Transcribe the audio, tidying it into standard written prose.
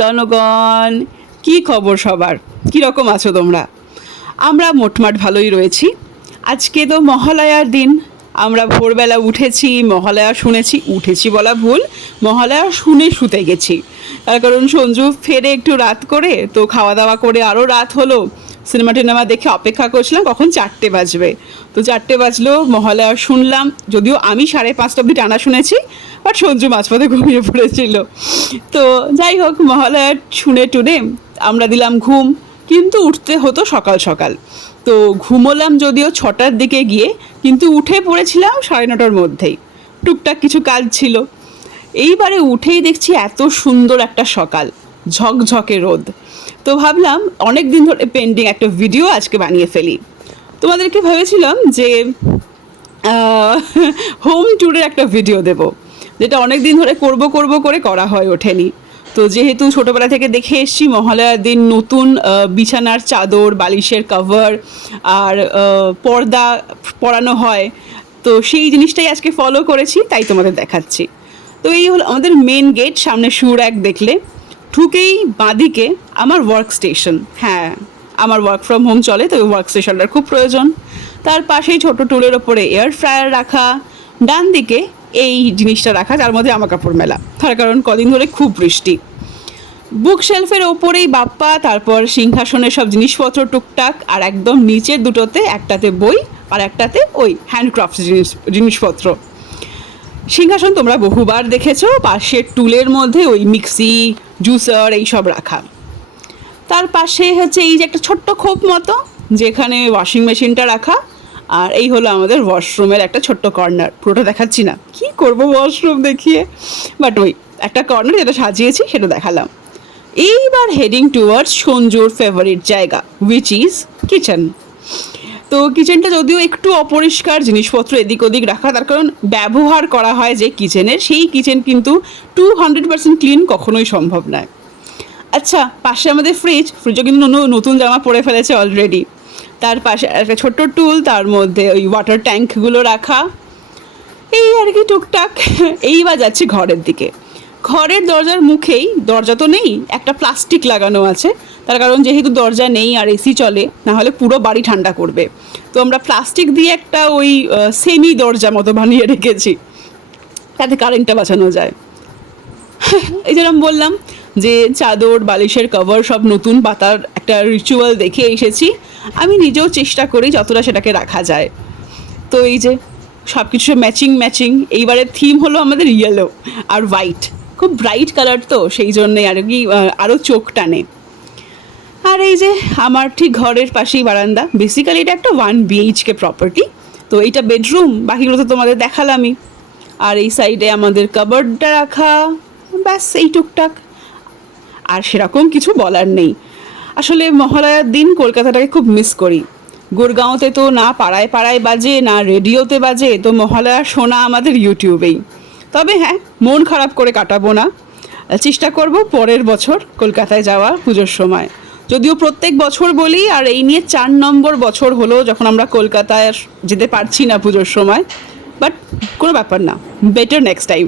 জনগণ, কি খবর সবার? কীরকম আছো তোমরা? আমরা মোটমাট ভালোই রয়েছি। আজকে তো মহালয়ার দিন। আমরা ভোরবেলা উঠেছি, মহালয়া শুনেছি, উঠেছি বলা ভুল, মহালয়া শুনে শুতে গেছি। তার কারণ সঞ্জু ফেরে একটু রাত করে, তো খাওয়া দাওয়া করে আরও রাত হলো। সিনেমা টিনেমা দেখে অপেক্ষা করছিলাম কখন 4টে বাজবে। তো 4টে বাজলো, মহালয়া শুনলাম। যদিও আমি 5:30 অবধি টানা শুনেছি, বাট সঞ্জু মাঝপথে ঘুমিয়ে পড়েছিল। তো যাই হোক, মহালয়া শুনে টুনে আমরা দিলাম ঘুম, কিন্তু উঠতে হতো সকাল সকাল। তো ঘুমোলাম যদিও 6টার দিকে গিয়ে, কিন্তু উঠে পড়েছিলাম 9:30টার মধ্যেই। টুকটাক কিছু কাজ ছিল। এইবারে উঠেই দেখছি এত সুন্দর একটা সকাল, ঝকঝকে রোদ। তো ভাবলাম অনেক দিন ধরে পেন্ডিং একটা ভিডিও আজকে বানিয়ে ফেলি। তোমাদেরকে ভেবেছিলাম যে হোম ট্যুরের একটা ভিডিও দেব, যেটা অনেক দিন ধরে করব করে করা হয়ে ওঠেনি। তো যেহেতু ছোটোবেলা থেকে দেখে এসছি মহালয়ার দিন নতুন বিছানার চাদর, বালিশের কভার আর পর্দা পরানো হয়, তো সেই জিনিসটাই আজকে ফলো করেছি, তাই তোমাদের দেখাচ্ছি। তো এই হলো আমাদের মেন গেট, সামনে শু র্যাক দেখলে ঢুকেই বাঁদিকে আমার ওয়ার্ক স্টেশন। হ্যাঁ, আমার ওয়ার্ক ফ্রম হোম চলে, তো ওয়ার্ক স্টেশনটার খুব প্রয়োজন। তার পাশেই ছোটো টুলের ওপরে এয়ার ফ্রায়ার রাখা, ডান দিকে এই জিনিসটা রাখা যার মধ্যে জামা কাপড় মেলা, তার কারণ কদিন ধরে খুব বৃষ্টি। বুক শেলফের ওপরেই বাপ্পা, তারপর সিংহাসনের সব জিনিসপত্র টুকটাক, আর একদম নিচের দুটোতে, একটাতে বই আর একটাতে ওই হ্যান্ডক্রাফট জিনিসপত্র। সিংহাসন তোমরা বহুবার দেখেছো, পাশের টুলের মধ্যে ওই মিক্সি, জুসার এইসব রাখা। তার পাশে হচ্ছে এই যে একটা ছোট্ট খোপ মতো, যেখানে ওয়াশিং মেশিনটা রাখা। আর এই হলো আমাদের ওয়াশরুমের একটা ছোট্ট কর্নার। পুরোটা দেখাচ্ছি না, কি করব ওয়াশরুম দেখিয়ে, বাট ওই একটা কর্নার যেটা সাজিয়েছি সেটা দেখালাম। এইবার হেডিং টুয়ার্ডস সঞ্জুর ফেভারিট জায়গা, উইচ ইজ কিচেন। তো কিচেনটা যদিও একটু অপরিষ্কার, জিনিসপত্র এদিক ওদিক রাখা, তার কারণ ব্যবহার করা হয় যে কিচেনের, সেই কিচেন কিন্তু 200% ক্লিন কখনোই সম্ভব নয়। আচ্ছা, পাশে আমাদের ফ্রিজও কিন্তু নতুন জামা পরে ফেলেছে অলরেডি। তার পাশে একটা ছোট্ট টুল, তার মধ্যে ওই ওয়াটার ট্যাঙ্কগুলো রাখা, এই আর কি টুকটাক। এইবার যাচ্ছি ঘরের দিকে। ঘরের দরজার মুখেই, দরজা তো নেই, একটা প্লাস্টিক লাগানো আছে, তার কারণ যেহেতু দরজা নেই আর এসি চলে, না হলে পুরো বাড়ি ঠান্ডা করবে। তো আমরা প্লাস্টিক দিয়ে একটা ওই সেমি দরজা মতো বানিয়ে রেখেছি, তাতে কারেন্টটা বাঁচানো যায়। এই যেরকম বললাম যে চাদর, বালিশের কভার সব নতুন পাতার একটা রিচুয়াল দেখে এসেছি। আমি নিজেও চেষ্টা করি যতটা সেটাকে রাখা যায়। তো এই যে সব কিছু ম্যাচিং। এইবারের থিম হলো আমাদের ইয়েলো আর হোয়াইট, খুব ব্রাইট কালার, তো সেই জন্যে আর কি আরও চোখ টানে। আর এই যে আমার ঠিক ঘরের পাশেই বারান্দা। বেসিক্যালি এটা একটা 1 BHK প্রপার্টি। তো এইটা বেডরুম, বাকিগুলো তো তোমাদের দেখালামই। আর এই সাইডে আমাদের কাবার্ডটা রাখা, ব্যাস এই টুকটাক। আর সেরকম কিছু বলার নেই। আসলে মহালয়ার দিন কলকাতাটাকে খুব মিস করি। গুরগাঁওতে তো না পাড়ায় পাড়ায় বাজে, না রেডিওতে বাজে, তো মহালয়া শোনা আমাদের ইউটিউবেই। তবে হ্যাঁ, মন খারাপ করে কাটাবো না, চেষ্টা করব পরের বছর কলকাতায় যাওয়া পুজোর সময়। যদিও প্রত্যেক বছর বলি, আর এই নিয়ে 4 নম্বর বছর হলো যখন আমরা কলকাতায় যেতে পারছি না পুজোর সময়, বাট কোনো ব্যাপার না, বেটার নেক্সট টাইম।